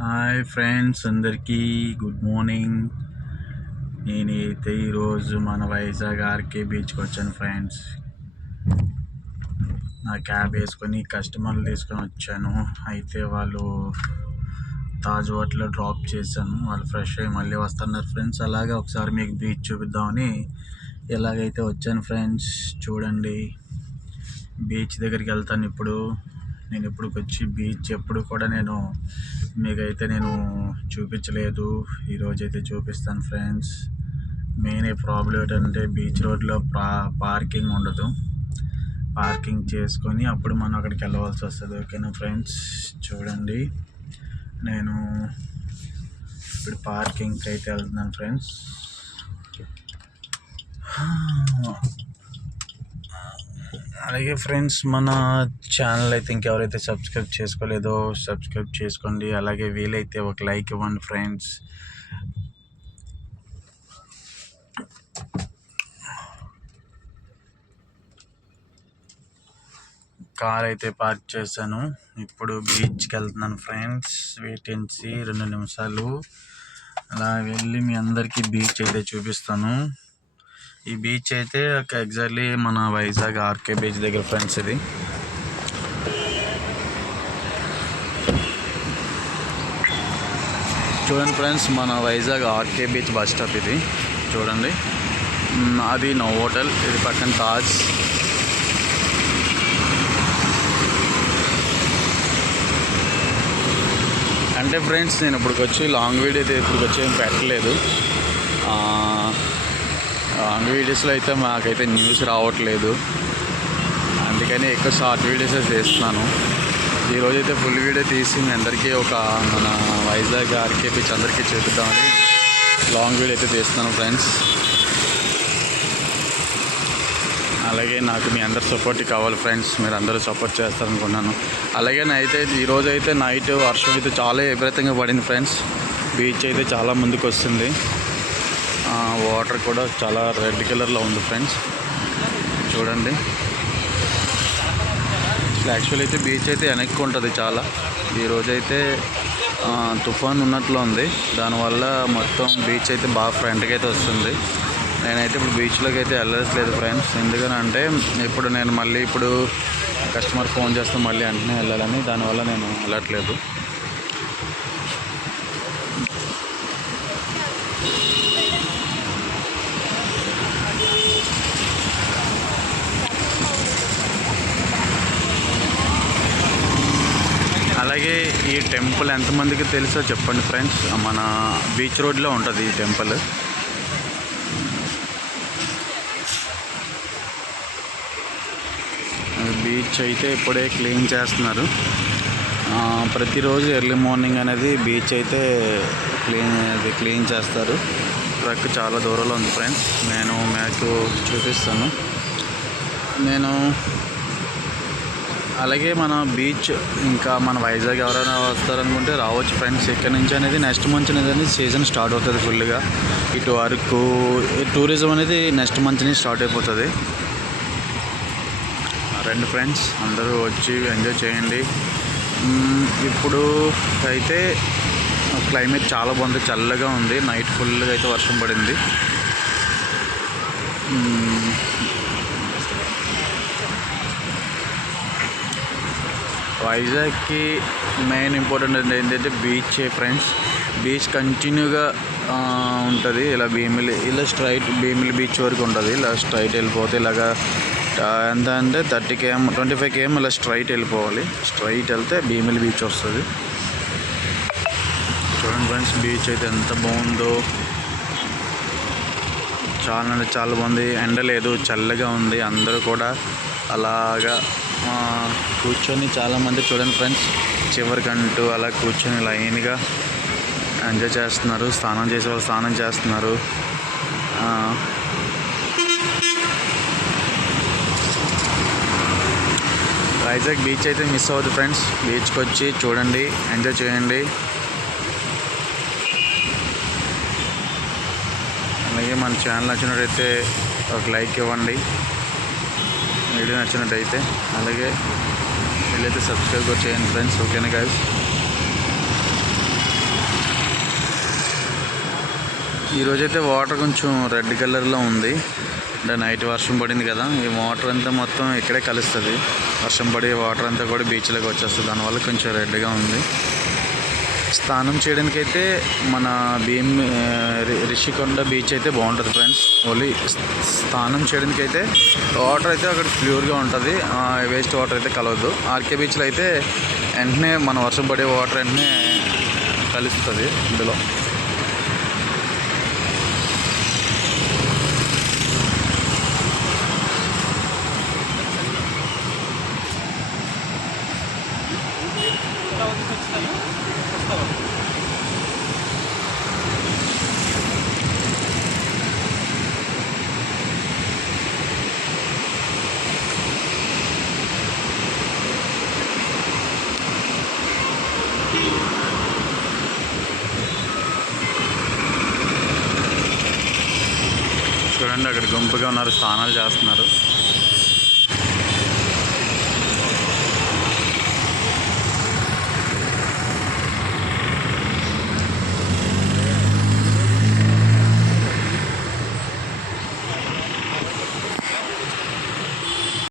Hi friends, అందరికీ good morning. నేనైతే ఈరోజు మన వైజాగ్ ఆర్కే బీచ్కి వచ్చాను ఫ్రెండ్స్. నా క్యాబ్ వేసుకొని కస్టమర్లు తీసుకొని వచ్చాను. అయితే వాళ్ళు తాజ్ హోటల్లో డ్రాప్ చేశాను. వాళ్ళు ఫ్రెష్ అయ్యి మళ్ళీ వస్తున్నారు ఫ్రెండ్స్. అలాగే ఒకసారి మీకు బీచ్ చూపిద్దామని ఎలాగైతే వచ్చాను ఫ్రెండ్స్. చూడండి, బీచ్ దగ్గరికి వెళ్తాను ఇప్పుడు. నేను ఇప్పుడు వచ్చి బీచ్ ఎప్పుడు కూడా మీకైతే నేను చూపించలేదు. ఈరోజైతే చూపిస్తాను ఫ్రెండ్స్. మెయిన్ ప్రాబ్లం ఏంటంటే బీచ్ రోడ్లో పార్కింగ్ ఉండదు. పార్కింగ్ చేసుకొని అప్పుడు మనం అక్కడికి వెళ్ళవలసి వస్తుంది. ఓకేనా ఫ్రెండ్స్, చూడండి. నేను ఇప్పుడు పార్కింగ్కి అయితే వెళ్తున్నాను ఫ్రెండ్స్. అలాగే ఫ్రెండ్స్, మన ఛానల్ అయితే ఇంకెవరైతే సబ్స్క్రైబ్ చేసుకోలేదో సబ్స్క్రైబ్ చేసుకోండి. అలాగే వీలైతే ఒక లైక్ ఇవ్వండి ఫ్రెండ్స్. కార్ అయితే పార్క్ చేశాను. ఇప్పుడు బీచ్కి వెళ్తున్నాను ఫ్రెండ్స్. వెయిట్ అండ్ సీ 2 నిమిషాలు అలా వెళ్ళి మీ అందరికీ బీచ్ అయితే చూపిస్తాను. ఈ బీచ్ అయితే ఎగ్జాక్ట్లీ మన వైజాగ్ ఆర్కే బీచ్ దగ్గర ఫ్రెండ్స్. ఇది చూడండి ఫ్రెండ్స్, మన Vizag RK beach bus stop ఇది. చూడండి, అది నోవోటల్, ఇది పక్కన తాజ్. అంటే ఫ్రెండ్స్, నేను ఇప్పటికొచ్చి లాంగ్ వీడియో అయితే ఇప్పటికొచ్చి ఏం పెట్టలేదు. లాంగ్ వీడియోస్లో అయితే మాకైతే న్యూస్ రావట్లేదు. అందుకని ఎక్కువ షార్ట్ వీడియోసే చేస్తున్నాను. ఈరోజైతే ఫుల్ వీడియో తీసి మీ అందరికీ మన వైజాగ్ ఆర్కే బీచ్ అందరికీ చూపిద్దామని లాంగ్ వీడియో అయితే తీస్తున్నాను ఫ్రెండ్స్. అలాగే నాకు మీ అందరు సపోర్ట్ కావాలి ఫ్రెండ్స్. మీరు అందరూ సపోర్ట్ చేస్తారనుకున్నాను. అలాగే ఈరోజైతే నైట్ వర్షం అయితే చాలా విపరీతంగా పడింది ఫ్రెండ్స్. బీచ్ అయితే చాలా ముందుకు వస్తుంది. వాటర్ కూడా చాలా రెడ్ కలర్లో ఉంది ఫ్రెండ్స్. చూడండి, యాక్చువల్ అయితే బీచ్ అయితే వెనక్కి ఉంటుంది చాలా. ఈరోజైతే తుఫాన్ ఉన్నట్లు ఉంది. దానివల్ల మొత్తం బీచ్ అయితే బాగా ఫ్రంట్కి అయితే వస్తుంది. నేనైతే ఇప్పుడు బీచ్లోకి అయితే వెళ్ళట్లేదు ఫ్రెండ్స్. ఎందుకనంటే ఇప్పుడు కస్టమర్ ఫోన్ చేస్తే మళ్ళీ వెంటనే వెళ్ళాలని, దానివల్ల నేను వెళ్ళట్లేదు. అలాగే ఈ టెంపుల్ ఎంతమందికి తెలుసో చెప్పండి ఫ్రెండ్స్. మన బీచ్ రోడ్లో ఉంటుంది ఈ టెంపుల్. బీచ్ అయితే ఇప్పుడే క్లీన్ చేస్తున్నారు. ప్రతిరోజు ఎర్లీ మార్నింగ్ అనేది బీచ్ అయితే క్లీన్ చేస్తారు. ట్రక్ చాలా దూరంలో ఉంది ఫ్రెండ్స్. నేను మీకు చూపిస్తాను. అలాగే మన బీచ్ ఇంకా మన వైజాగ్ ఎవరైనా వస్తారనుకుంటే రావచ్చు ఫ్రెండ్స్. ఇక్కడ నుంచి అనేది నెక్స్ట్ మంత్ అనేది సీజన్ స్టార్ట్ అవుతుంది ఫుల్గా. ఇటు వరకు టూరిజం అనేది నెక్స్ట్ మంత్ నుంచి స్టార్ట్ అయిపోతుంది. రండి ఫ్రెండ్స్, అందరూ వచ్చి ఎంజాయ్ చేయండి. ఇప్పుడు అయితే క్లైమేట్ చాలా బాగుంది, చల్లగా ఉంది. నైట్ ఫుల్గా అయితే వర్షం పడింది. వైజాగ్కి మెయిన్ ఇంపార్టెంట్ ఏంటంటే బీచ్ ఫ్రెండ్స్. బీచ్ కంటిన్యూగా ఉంటుంది. ఇలా భీమిలి బీచ్ వరకు ఉంటుంది. ఇలా స్ట్రైట్ వెళ్ళిపోతే ఇలాగా ఎంత అంటే 30 km 25 km ఇలా స్ట్రైట్ వెళ్ళిపోవాలి. స్ట్రైట్ వెళ్తే భీమిలి బీచ్ వస్తుంది. చూడండి ఫ్రెండ్స్, బీచ్ అయితే ఎంత బాగుందో. చాలా బాగుంది. ఎండ లేదు, చల్లగా ఉంది. అందరూ కూడా అలాగా కూర్చొని చాలామంది చూడండి ఫ్రెండ్స్, చివరికంటూ అలా కూర్చొని లైన్గా ఎంజాయ్ చేస్తున్నారు. స్నానం చేసేవాళ్ళు స్నానం చేస్తున్నారు. వైజాగ్ బీచ్ అయితే మిస్ అవ్వదు ఫ్రెండ్స్. బీచ్కి వచ్చి చూడండి, ఎంజాయ్ చేయండి. అలాగే మన ఛానల్ నచ్చినట్టయితే ఒక లైక్ ఇవ్వండి, వీడియో నచ్చినట్టయితే. అలాగే వీళ్ళైతే సబ్స్క్రైబ్ కూడా చేయండి ఫ్రెండ్స్. ఓకేనా గైస్? ఈరోజైతే వాటర్ కొంచెం రెడ్ కలర్లో ఉంది. అంటే నైట్ వర్షం పడింది కదా, ఈ వాటర్ అంతా మొత్తం ఇక్కడే కలుస్తుంది. వర్షం పడి వాటర్ అంతా కూడా బీచ్లోకి వచ్చేస్తుంది. దానివల్ల కొంచెం రెడ్గా ఉంది. స్నానం చేయడానికి అయితే మన రిషికొండ బీచ్ అయితే బాగుంటుంది ఫ్రెండ్స్. ఓన్లీ స్నానం చేయడానికి అయితే వాటర్ అయితే అక్కడ ప్యూర్గా ఉంటుంది, వేస్ట్ వాటర్ అయితే కలవదు. ఆర్కే బీచ్లో అయితే వెంటనే మన వర్షం పడే వాటర్ వెంటనే కలుస్తుంది ఇందులో. చూడండి అక్కడ గుంపుగా ఉన్నారు, స్నానాలు చేస్తున్నారు.